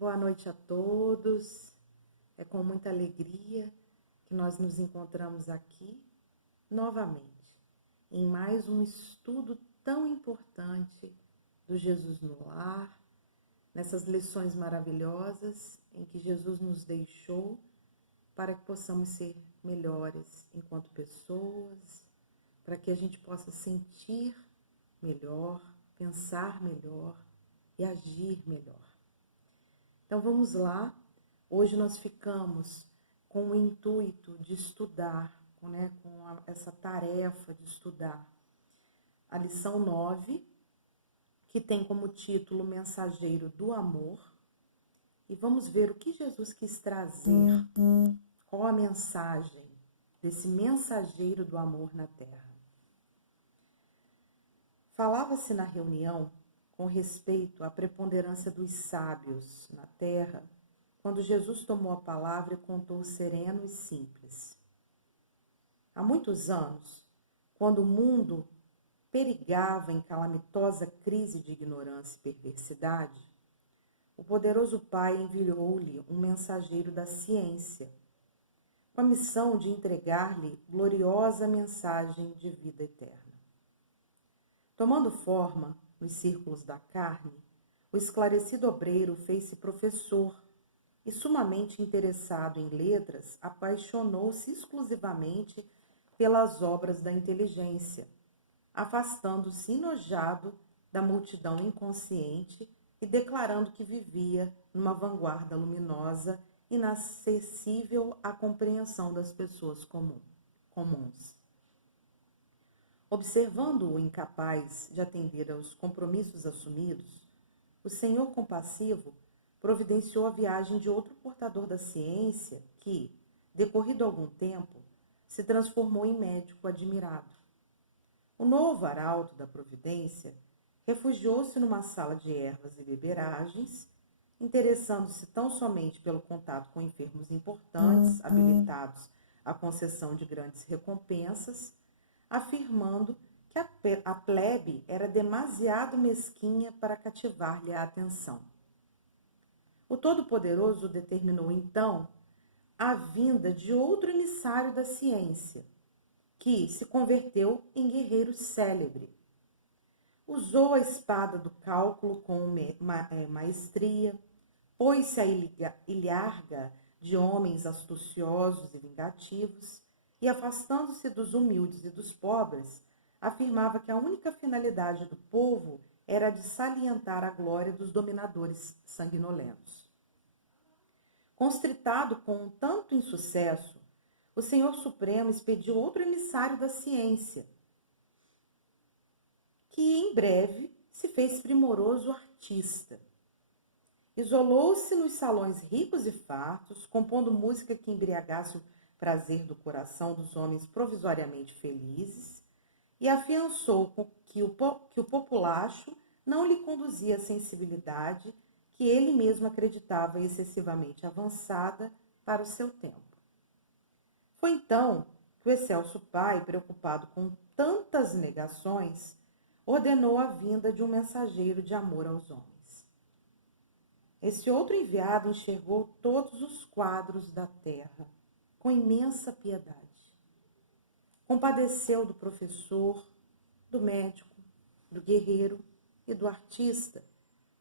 Boa noite a todos. É com muita alegria que nós nos encontramos aqui novamente em mais um estudo tão importante do Jesus no Lar, nessas lições maravilhosas em que Jesus nos deixou para que possamos ser melhores enquanto pessoas, para que a gente possa sentir melhor, pensar melhor e agir melhor. Então vamos lá, hoje nós ficamos com o intuito de estudar, com essa tarefa de estudar a lição 9, que tem como título Mensageiro do Amor, e vamos ver o que Jesus quis trazer, qual a mensagem desse mensageiro do amor na Terra. Falava-se na reunião com respeito à preponderância dos sábios na terra, quando Jesus tomou a palavra e contou sereno e simples. Há muitos anos, quando o mundo perigava em calamitosa crise de ignorância e perversidade, o poderoso Pai enviou-lhe um mensageiro da ciência, com a missão de entregar-lhe gloriosa mensagem de vida eterna. Tomando forma nos círculos da carne, o esclarecido obreiro fez-se professor e, sumamente interessado em letras, apaixonou-se exclusivamente pelas obras da inteligência, afastando-se enojado da multidão inconsciente e declarando que vivia numa vanguarda luminosa, inacessível à compreensão das pessoas comuns. Observando-o incapaz de atender aos compromissos assumidos, o Senhor compassivo providenciou a viagem de outro portador da ciência que, decorrido algum tempo, se transformou em médico admirado. O novo arauto da providência refugiou-se numa sala de ervas e beberagens, interessando-se tão somente pelo contato com enfermos importantes, habilitados à concessão de grandes recompensas, afirmando que a plebe era demasiado mesquinha para cativar-lhe a atenção. O Todo-Poderoso determinou então a vinda de outro emissário da ciência, que se converteu em guerreiro célebre. Usou a espada do cálculo com maestria, pôs-se à ilharga de homens astuciosos e vingativos, e, afastando-se dos humildes e dos pobres, afirmava que a única finalidade do povo era a de salientar a glória dos dominadores sanguinolentos. Constritado com tanto insucesso, o Senhor Supremo expediu outro emissário da ciência, que em breve se fez primoroso artista. Isolou-se nos salões ricos e fartos, compondo música que embriagasse o prazer do coração dos homens provisoriamente felizes, e afiançou que o populacho não lhe conduzia a sensibilidade que ele mesmo acreditava excessivamente avançada para o seu tempo. Foi então que o excelso Pai, preocupado com tantas negações, ordenou a vinda de um mensageiro de amor aos homens. Esse outro enviado enxergou todos os quadros da terra com imensa piedade. Compadeceu do professor, do médico, do guerreiro e do artista,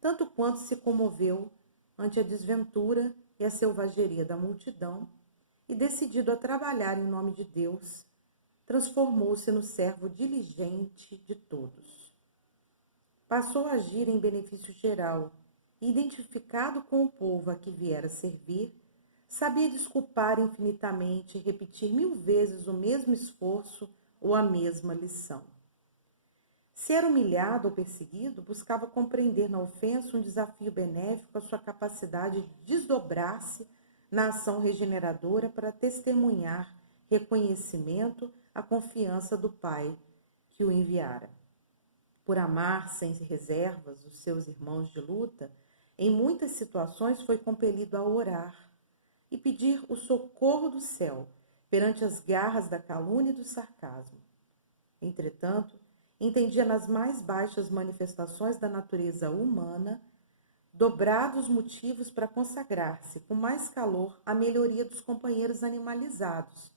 tanto quanto se comoveu ante a desventura e a selvageria da multidão e, decidido a trabalhar em nome de Deus, transformou-se no servo diligente de todos. Passou a agir em benefício geral e, identificado com o povo a que viera servir, sabia desculpar infinitamente e repetir 1000 vezes o mesmo esforço ou a mesma lição. Se era humilhado ou perseguido, buscava compreender na ofensa um desafio benéfico à sua capacidade de desdobrar-se na ação regeneradora para testemunhar reconhecimento à confiança do Pai que o enviara. Por amar sem reservas os seus irmãos de luta, em muitas situações foi compelido a orar e pedir o socorro do céu perante as garras da calúnia e do sarcasmo. Entretanto, entendia nas mais baixas manifestações da natureza humana dobrados motivos para consagrar-se com mais calor à melhoria dos companheiros animalizados,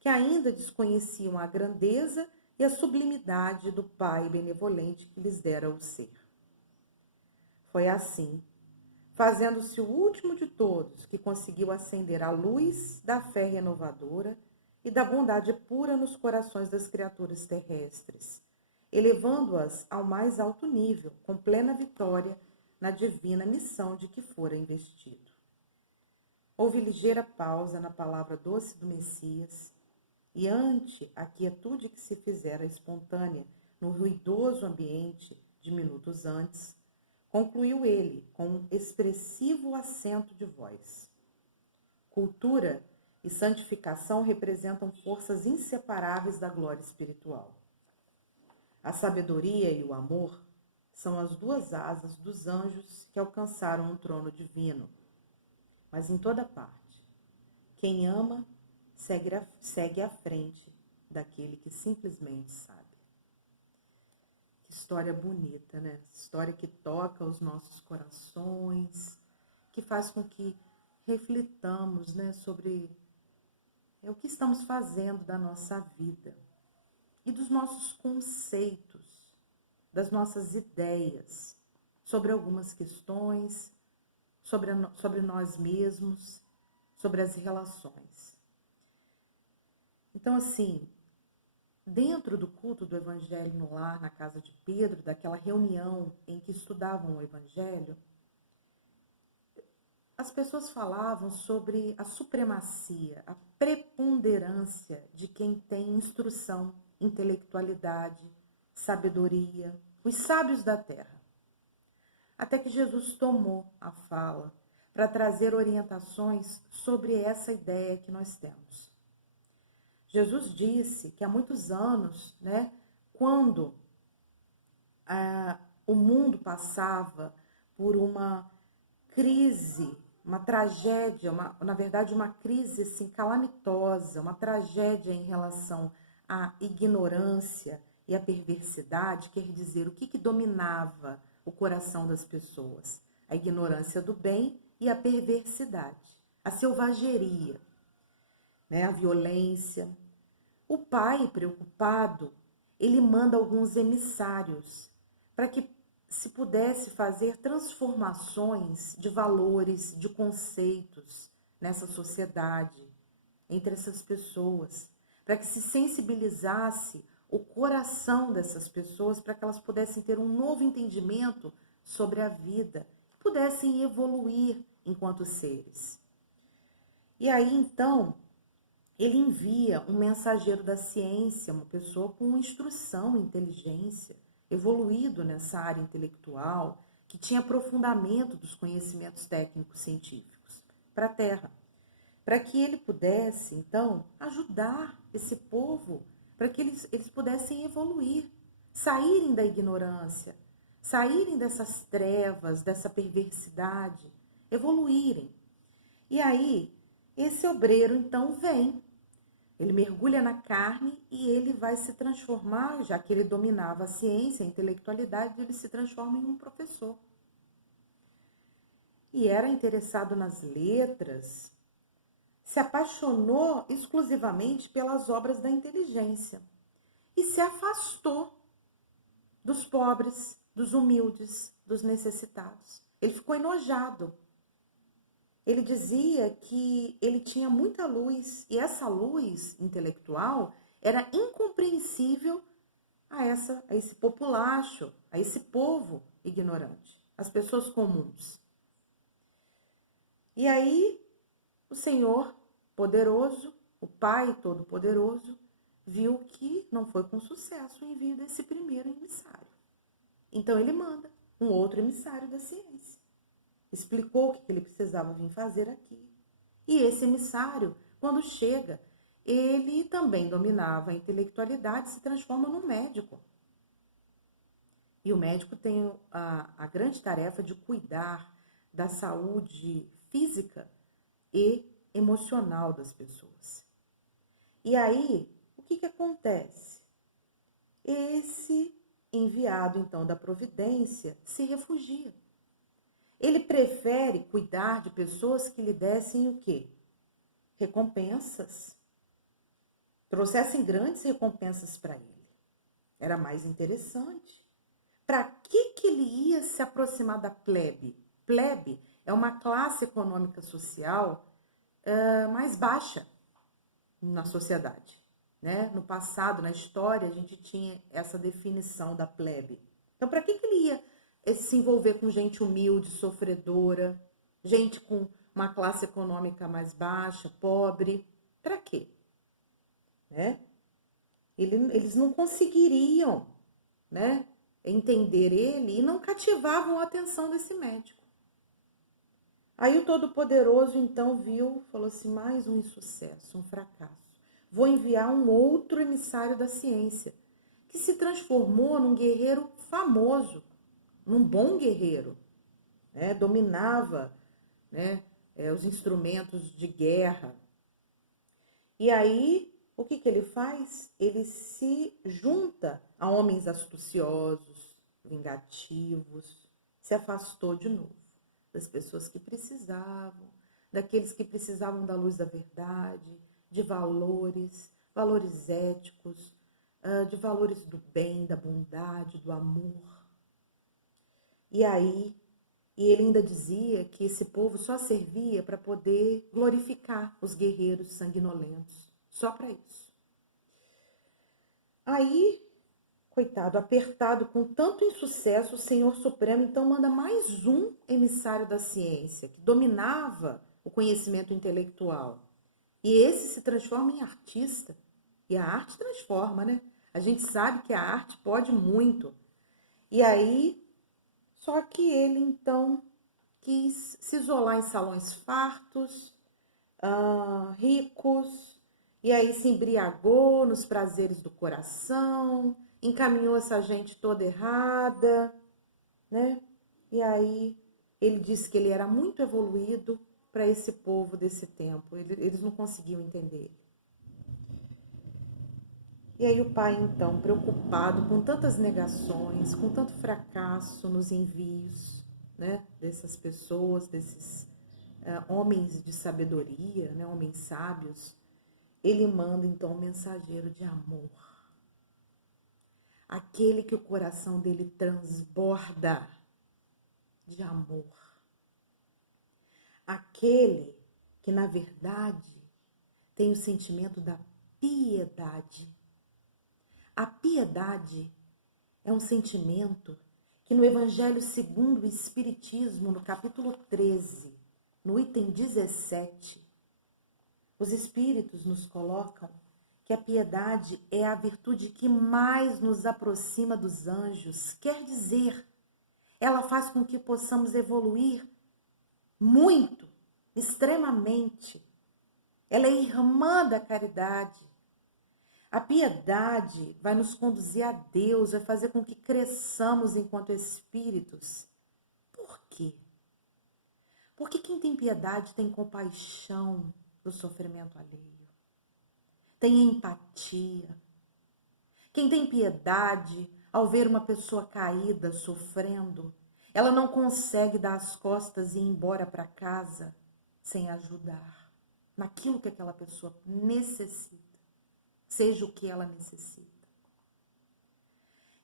que ainda desconheciam a grandeza e a sublimidade do Pai benevolente que lhes dera o ser. Foi assim, fazendo-se o último de todos, que conseguiu acender a luz da fé renovadora e da bondade pura nos corações das criaturas terrestres, elevando-as ao mais alto nível, com plena vitória na divina missão de que fora investido. Houve ligeira pausa na palavra doce do Messias, e ante a quietude que se fizera espontânea no ruidoso ambiente de minutos antes, concluiu ele com um expressivo acento de voz. Cultura e santificação representam forças inseparáveis da glória espiritual. A sabedoria e o amor são as duas asas dos anjos que alcançaram o trono divino. Mas em toda parte, quem ama segue à frente daquele que simplesmente sabe. Que história bonita, né? História que toca os nossos corações, que faz com que reflitamos, né, sobre o que estamos fazendo da nossa vida e dos nossos conceitos, das nossas ideias sobre algumas questões, sobre nós mesmos, sobre as relações. Então, assim, dentro do culto do Evangelho no lar, na casa de Pedro, daquela reunião em que estudavam o Evangelho, as pessoas falavam sobre a supremacia, a preponderância de quem tem instrução, intelectualidade, sabedoria, os sábios da terra. Até que Jesus tomou a fala para trazer orientações sobre essa ideia que nós temos. Jesus disse que há muitos anos, né, quando o mundo passava por uma crise, uma tragédia, na verdade uma crise assim, calamitosa, uma tragédia em relação à ignorância e à perversidade, quer dizer, o que dominava o coração das pessoas? A ignorância do bem e a perversidade, a selvageria, né, a violência. O pai, preocupado, ele manda alguns emissários para que se pudesse fazer transformações de valores, de conceitos nessa sociedade, entre essas pessoas, para que se sensibilizasse o coração dessas pessoas, para que elas pudessem ter um novo entendimento sobre a vida, pudessem evoluir enquanto seres. E aí, então, ele envia um mensageiro da ciência, uma pessoa com instrução, inteligência, evoluído nessa área intelectual, que tinha aprofundamento dos conhecimentos técnicos científicos para a Terra, para que ele pudesse, então, ajudar esse povo, para que eles pudessem evoluir, saírem da ignorância, saírem dessas trevas, dessa perversidade, evoluírem. E aí, esse obreiro, então, vem. Ele mergulha na carne e ele vai se transformar, já que ele dominava a ciência, a intelectualidade, ele se transforma em um professor. E era interessado nas letras, se apaixonou exclusivamente pelas obras da inteligência e se afastou dos pobres, dos humildes, dos necessitados. Ele ficou enojado. Ele dizia que ele tinha muita luz e essa luz intelectual era incompreensível a esse populacho, a esse povo ignorante, as pessoas comuns. E aí o Senhor poderoso, o Pai todo-poderoso, viu que não foi com sucesso o envio desse primeiro emissário. Então ele manda um outro emissário da ciência. Explicou o que ele precisava vir fazer aqui. E esse emissário, quando chega, ele também dominava a intelectualidade, se transforma num médico. E o médico tem a grande tarefa de cuidar da saúde física e emocional das pessoas. E aí, o que acontece? Esse enviado, então, da providência se refugia. Ele prefere cuidar de pessoas que lhe dessem o quê? Recompensas. Trouxessem grandes recompensas para ele. Era mais interessante. Para que ele ia se aproximar da plebe? Plebe é uma classe econômica social mais baixa na sociedade. Né? No passado, na história, a gente tinha essa definição da plebe. Então, para que ele ia se envolver com gente humilde, sofredora, gente com uma classe econômica mais baixa, pobre? Para quê? Né? Eles não conseguiriam, né, entender ele e não cativavam a atenção desse médico. Aí o Todo-Poderoso então viu, falou assim, mais um insucesso, um fracasso. Vou enviar um outro emissário da ciência, que se transformou num guerreiro famoso, num bom guerreiro, né? Dominava, né, os instrumentos de guerra. E aí, o que ele faz? Ele se junta a homens astuciosos, vingativos, se afastou de novo das pessoas que precisavam, daqueles que precisavam da luz da verdade, de valores, valores éticos, de valores do bem, da bondade, do amor. E aí, ele ainda dizia que esse povo só servia para poder glorificar os guerreiros sanguinolentos, só para isso. Aí, coitado, apertado com tanto insucesso, o Senhor Supremo então manda mais um emissário da ciência, que dominava o conhecimento intelectual. E esse se transforma em artista. E a arte transforma, né? A gente sabe que a arte pode muito. E aí, só que ele então quis se isolar em salões fartos, ricos, e aí se embriagou nos prazeres do coração, encaminhou essa gente toda errada, né? E aí ele disse que ele era muito evoluído para esse povo desse tempo. Eles não conseguiam entender ele. E aí o pai, então, preocupado com tantas negações, com tanto fracasso nos envios, né, dessas pessoas, desses homens de sabedoria, né, homens sábios, ele manda, então, um mensageiro de amor. Aquele que o coração dele transborda de amor. Aquele que, na verdade, tem o sentimento da piedade. A piedade é um sentimento que no Evangelho segundo o Espiritismo, no capítulo 13, no item 17, os Espíritos nos colocam que a piedade é a virtude que mais nos aproxima dos anjos. Quer dizer, ela faz com que possamos evoluir muito, extremamente. Ela é irmã da caridade. A piedade vai nos conduzir a Deus, vai fazer com que cresçamos enquanto espíritos. Por quê? Porque quem tem piedade tem compaixão do sofrimento alheio, tem empatia. Quem tem piedade, ao ver uma pessoa caída, sofrendo, ela não consegue dar as costas e ir embora para casa sem ajudar naquilo que aquela pessoa necessita. Seja o que ela necessita.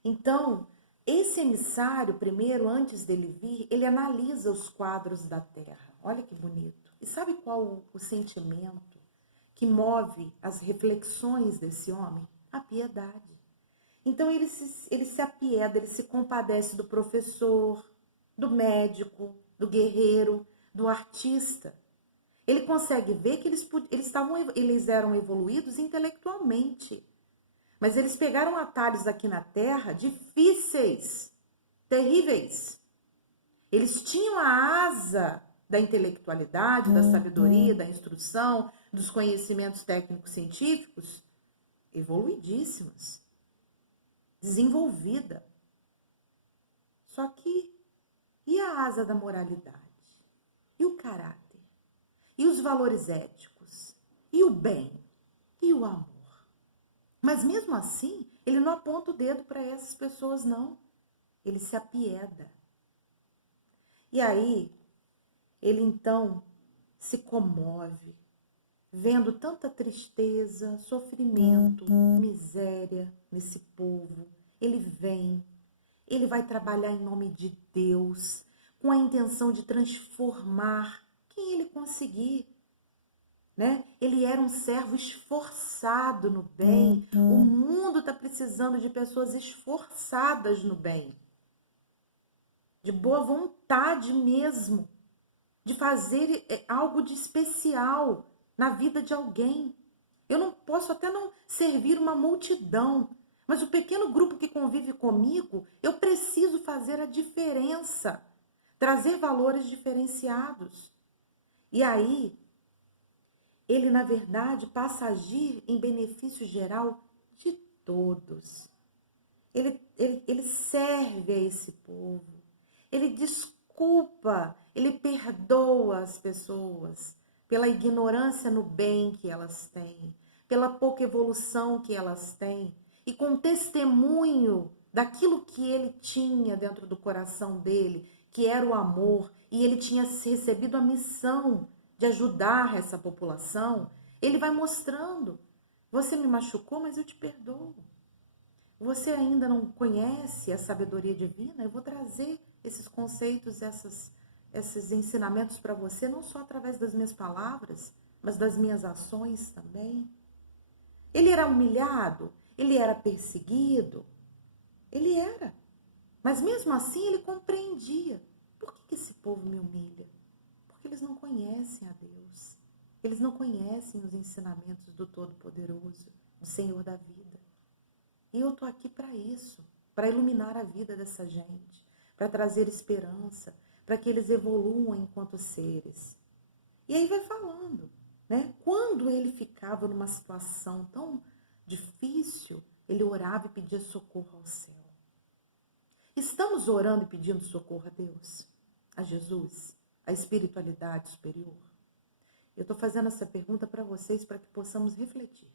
Então, esse emissário, primeiro, antes dele vir, ele analisa os quadros da terra. Olha que bonito. E sabe qual o sentimento que move as reflexões desse homem? A piedade. Então, ele se apieda, ele se compadece do professor, do médico, do guerreiro, do artista. Ele consegue ver que eles eram evoluídos intelectualmente. Mas eles pegaram atalhos aqui na Terra difíceis, terríveis. Eles tinham a asa da intelectualidade, da sabedoria, da instrução, dos conhecimentos técnicos científicos, evoluidíssimas, desenvolvida. Só que, e a asa da moralidade? E o caráter? E os valores éticos? E o bem? E o amor? Mas mesmo assim, ele não aponta o dedo para essas pessoas, não. Ele se apieda. E aí, ele então se comove, vendo tanta tristeza, sofrimento, miséria nesse povo. Ele vem, ele vai trabalhar em nome de Deus, com a intenção de transformar quem ele conseguir, né? Ele era um servo esforçado no bem. O mundo está precisando de pessoas esforçadas no bem, de boa vontade mesmo, de fazer algo de especial na vida de alguém. Eu não posso até não servir uma multidão, mas o pequeno grupo que convive comigo, eu preciso fazer a diferença, trazer valores diferenciados. E aí, ele, na verdade, passa a agir em benefício geral de todos. Ele serve a esse povo. Ele desculpa, ele perdoa as pessoas pela ignorância no bem que elas têm, pela pouca evolução que elas têm, e com testemunho daquilo que ele tinha dentro do coração dele, que era o amor, e ele tinha recebido a missão de ajudar essa população, ele vai mostrando: você me machucou, mas eu te perdoo. Você ainda não conhece a sabedoria divina? Eu vou trazer esses conceitos, esses ensinamentos para você, não só através das minhas palavras, mas das minhas ações também. Ele era humilhado, ele era perseguido, ele era. Mas mesmo assim ele compreendia. Por que esse povo me humilha? Porque eles não conhecem a Deus. Eles não conhecem os ensinamentos do Todo-Poderoso, do Senhor da vida. E eu estou aqui para isso, para iluminar a vida dessa gente, para trazer esperança, para que eles evoluam enquanto seres. E aí vai falando, né? Quando ele ficava numa situação tão difícil, ele orava e pedia socorro ao céu. Estamos orando e pedindo socorro a Deus, a Jesus, a espiritualidade superior? Eu estou fazendo essa pergunta para vocês para que possamos refletir.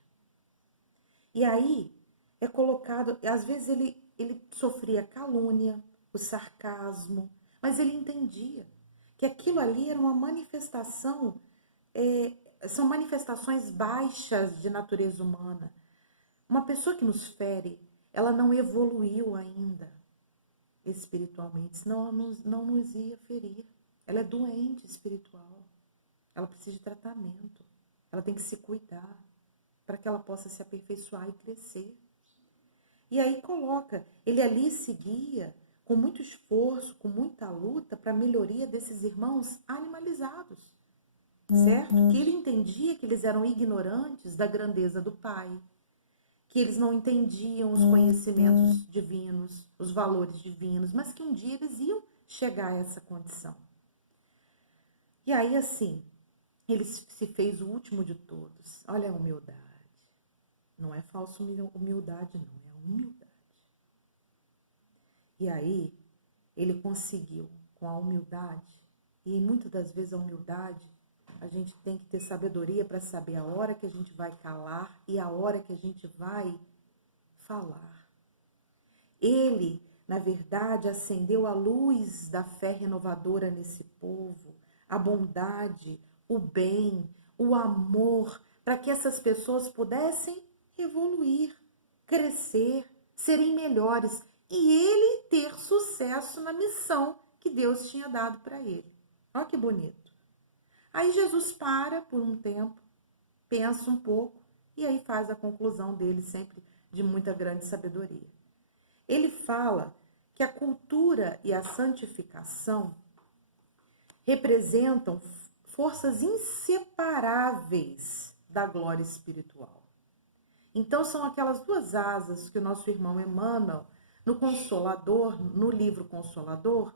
E aí é colocado, às vezes ele sofria calúnia, o sarcasmo, mas ele entendia que aquilo ali era uma manifestação, são manifestações baixas de natureza humana. Uma pessoa que nos fere, ela não evoluiu ainda espiritualmente, senão ela não nos ia ferir. Ela é doente espiritual, ela precisa de tratamento, ela tem que se cuidar para que ela possa se aperfeiçoar e crescer. E aí coloca, ele ali seguia com muito esforço, com muita luta para a melhoria desses irmãos animalizados, certo? Que ele entendia que eles eram ignorantes da grandeza do Pai, que eles não entendiam os conhecimentos divinos, os valores divinos, mas que um dia eles iam chegar a essa condição. E aí assim, ele se fez o último de todos. Olha a humildade. Não é falsa humildade, não, é a humildade. E aí, ele conseguiu, com a humildade, e muitas das vezes a humildade, a gente tem que ter sabedoria para saber a hora que a gente vai calar e a hora que a gente vai falar. Ele, na verdade, acendeu a luz da fé renovadora nesse povo, a bondade, o bem, o amor, para que essas pessoas pudessem evoluir, crescer, serem melhores e ele ter sucesso na missão que Deus tinha dado para ele. Olha que bonito. Aí Jesus para por um tempo, pensa um pouco e aí faz a conclusão dele, sempre de muita grande sabedoria. Ele fala que a cultura e a santificação representam forças inseparáveis da glória espiritual. Então são aquelas duas asas que o nosso irmão Emmanuel, no Consolador, no livro Consolador,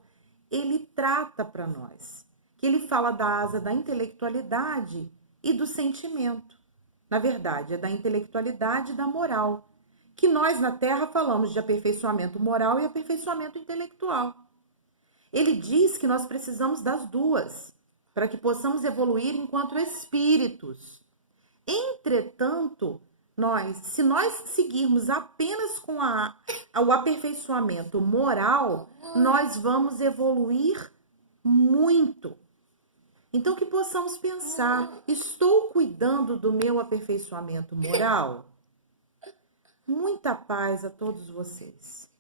ele trata para nós. Que ele fala da asa da intelectualidade e do sentimento. Na verdade, é da intelectualidade e da moral. Que nós na Terra falamos de aperfeiçoamento moral e aperfeiçoamento intelectual. Ele diz que nós precisamos das duas, para que possamos evoluir enquanto espíritos. Entretanto, se nós seguirmos apenas com o aperfeiçoamento moral, nós vamos evoluir muito. Então, que possamos pensar: estou cuidando do meu aperfeiçoamento moral? Muita paz a todos vocês.